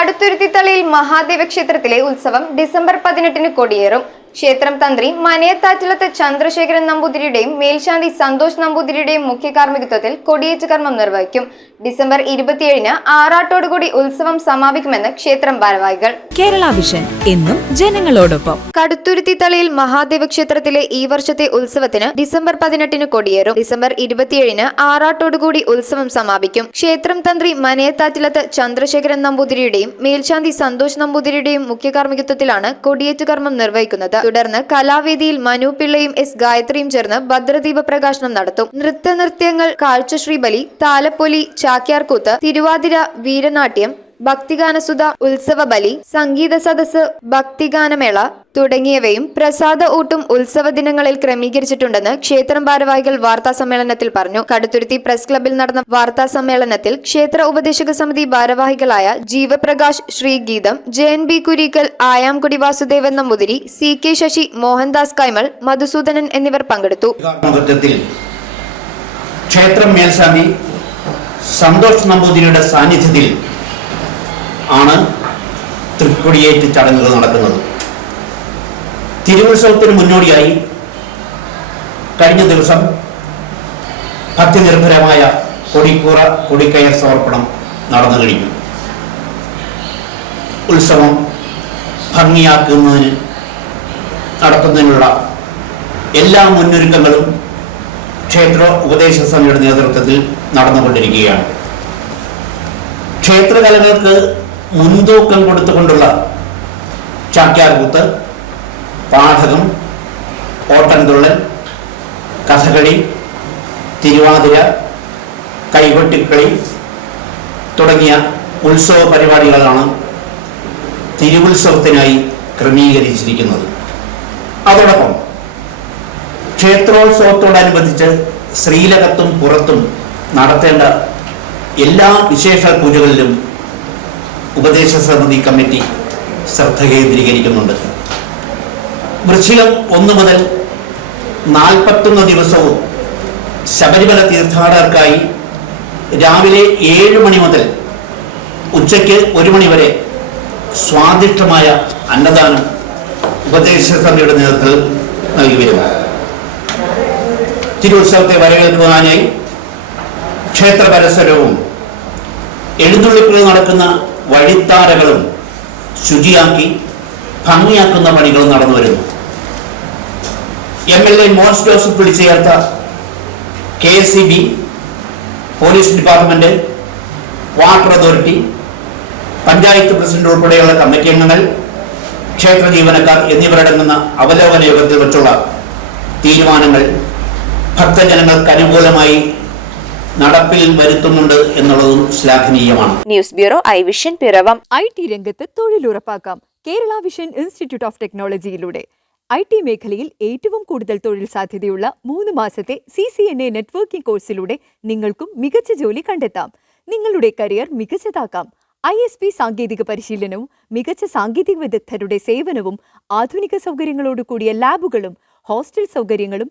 കടുത്തുരുത്തിത്തളിയിൽ മഹാദേവ ക്ഷേത്രത്തിലെ ഉത്സവം ഡിസംബർ പതിനെട്ടിന് കൊടിയേറും. ക്ഷേത്രം തന്ത്രി മനയത്താറ്റിലത്ത് ചന്ദ്രശേഖരൻ നമ്പൂതിരിയുടെയും മേൽശാന്തി സന്തോഷ് നമ്പൂതിരിയുടെയും മുഖ്യ കാർമ്മികത്വത്തിൽ കൊടിയേറ്റ് കർമ്മം നിർവഹിക്കും. ഡിസംബർ ഇരുപത്തിയേഴിന് ആറാട്ടോടുകൂടി ഉത്സവം സമാപിക്കുമെന്ന് ക്ഷേത്രം ഭാരവാഹികൾ. കേരള വിഷൻ എന്നും ജനങ്ങളോടൊപ്പം. കടുത്തുരുത്തി തളിയിൽ മഹാദേവ ക്ഷേത്രത്തിലെ ഈ വർഷത്തെ ഉത്സവത്തിന് ഡിസംബർ പതിനെട്ടിന് കൊടിയേറും. ഡിസംബർ ഇരുപത്തിയേഴിന് ആറാട്ടോടുകൂടി ഉത്സവം സമാപിക്കും. ക്ഷേത്രം തന്ത്രി മനയത്താറ്റിലത്ത് ചന്ദ്രശേഖരൻ നമ്പൂതിരിയുടെയും മേൽശാന്തി സന്തോഷ് നമ്പൂതിരിയുടെയും മുഖ്യ കാർമ്മികത്വത്തിലാണ് കൊടിയേറ്റ് കർമ്മം നിർവഹിക്കുന്നത്. തുടർന്ന് കലാവേദിയിൽ മനു പിള്ളയും എസ് ഗായത്രിയും ചേർന്ന് ഭദ്രദീപ പ്രകാശനം നടത്തും നൃത്തനൃത്യങ്ങൾ കാഴ്ചശ്രീബലി താലപ്പൊലി ചാക്യാർകൂത്ത് തിരുവാതിര വീരനാട്യം ഭക്തിഗാനസുധ ഉത്സവ ബലി സംഗീത സദസ് ഭക്തിഗാനമേള തുടങ്ങിയവയും പ്രസാദ ഊട്ടും ഉത്സവ ദിനങ്ങളിൽ ക്രമീകരിച്ചിട്ടുണ്ടെന്ന് ക്ഷേത്രം ഭാരവാഹികൾ വാർത്താ സമ്മേളനത്തിൽ പറഞ്ഞു. കടുത്തുരുത്തി പ്രസ് ക്ലബിൽ നടന്ന വാർത്താ സമ്മേളനത്തിൽ ക്ഷേത്ര ഉപദേശക സമിതി ഭാരവാഹികളായ Jeevaprakash Sreegeetham J N B Kurikkal Ayamkudi Vasudevan Namboothiri C K Sasi Mohandas Kaimal Madhusoodanan എന്നിവർ പങ്കെടുത്തു. ക്ഷേത്രം സന്തോഷ് നമ്പൂതിരിയുടെ സാന്നിധ്യത്തിൽ ആണ് തൃക്കൊടിയേറ്റ് ചടങ്ങുകൾ നടക്കുന്നത്. തിരുവുത്സവത്തിന് മുന്നോടിയായി കഴിഞ്ഞ ദിവസം ഭക്തിനിർഭരമായ കൊടിക്കൂറ കൊടിക്കയർ സമർപ്പണം നടന്നു കഴിഞ്ഞു. ഉത്സവം ഭംഗിയാക്കുന്നതിന് നടത്തുന്നതിനുള്ള എല്ലാ മുന്നൊരുക്കങ്ങളും ക്ഷേത്ര ഉപദേശ സമിതിയുടെ നേതൃത്വത്തിൽ നടന്നുകൊണ്ടിരിക്കുകയാണ്. ക്ഷേത്രകലകൾക്ക് മുൻതൂക്കം കൊടുത്തുകൊണ്ടുള്ള ചാക്യാർകൂത്ത് പാഠകം ഓട്ടൻതുള്ളൽ കഥകളി തിരുവാതിര കൈകൊട്ടിക്കളി തുടങ്ങിയ ഉത്സവ പരിപാടികളാണ് തിരുവുത്സവത്തിനായി ക്രമീകരിച്ചിരിക്കുന്നത്. അതോടൊപ്പം ക്ഷേത്രോത്സവത്തോടനുബന്ധിച്ച് ശ്രീലകത്തും പുറത്തും നടത്തേണ്ട എല്ലാ വിശേഷ പൂജകളിലും ഉപദേശ സമിതി കമ്മിറ്റി ശ്രദ്ധ കേന്ദ്രീകരിക്കുന്നുണ്ട്. വൃശ്ചികം ഒന്ന് മുതൽ നാൽപ്പത്തൊന്ന് ദിവസവും ശബരിമല തീർത്ഥാടകർക്കായി രാവിലെ ഏഴ് മണി മുതൽ ഉച്ചയ്ക്ക് ഒരു മണി വരെ സ്വാദിഷ്ടമായ അന്നദാനം ഉപദേശ സമിതിയുടെ നേതൃത്വത്തിൽ നൽകി വരുന്നു. തിരുത്സവത്തെ വരവേൽക്കുവാനായി ക്ഷേത്ര പരിസരവും എഴുന്നള്ളിപ്പിൽ നടക്കുന്ന വഴിത്താരകളും ശുചിയാക്കി ഭംഗിയാക്കുന്ന പണികളും നടന്നു വരുന്നു. M L A Mons Joseph വിളിച്ചു K S C B police department water authority panchayat president ഉൾപ്പെടെയുള്ള കമ്മിറ്റി അംഗങ്ങൾ ക്ഷേത്ര ജീവനക്കാർ എന്നിവരടങ്ങുന്ന അവലോകന യോഗത്തിൽ വെച്ചുള്ള തീരുമാനങ്ങൾ ഭക്തജനങ്ങൾക്ക് അനുകൂലമായി നടപ്പിൽ വരുത്തുന്നുണ്ട് എന്നുള്ളതും ശ്ലാഘനീയമാണ്. News bureau I vision Piravom. I T രംഗത്ത് തൊഴിലുറപ്പാക്കാം. കേരള വിഷൻ ഇൻസ്റ്റിറ്റ്യൂട്ട് ഓഫ് ടെക്നോളജിയിലൂടെ. ഐ ടി മേഖലയിൽ ഏറ്റവും കൂടുതൽ തൊഴിൽ സാധ്യതയുള്ള മൂന്ന് മാസത്തെ C C N A networking കോഴ്സിലൂടെ നിങ്ങൾക്കും മികച്ച ജോലി കണ്ടെത്താം. നിങ്ങളുടെ കരിയർ മികച്ചതാക്കാം. ഐ എസ് പി സാങ്കേതിക പരിശീലനവും മികച്ച സാങ്കേതിക വിദഗ്ധരുടെ സേവനവും ആധുനിക സൗകര്യങ്ങളോട് കൂടിയ ലാബുകളും ഹോസ്റ്റൽ സൗകര്യങ്ങളും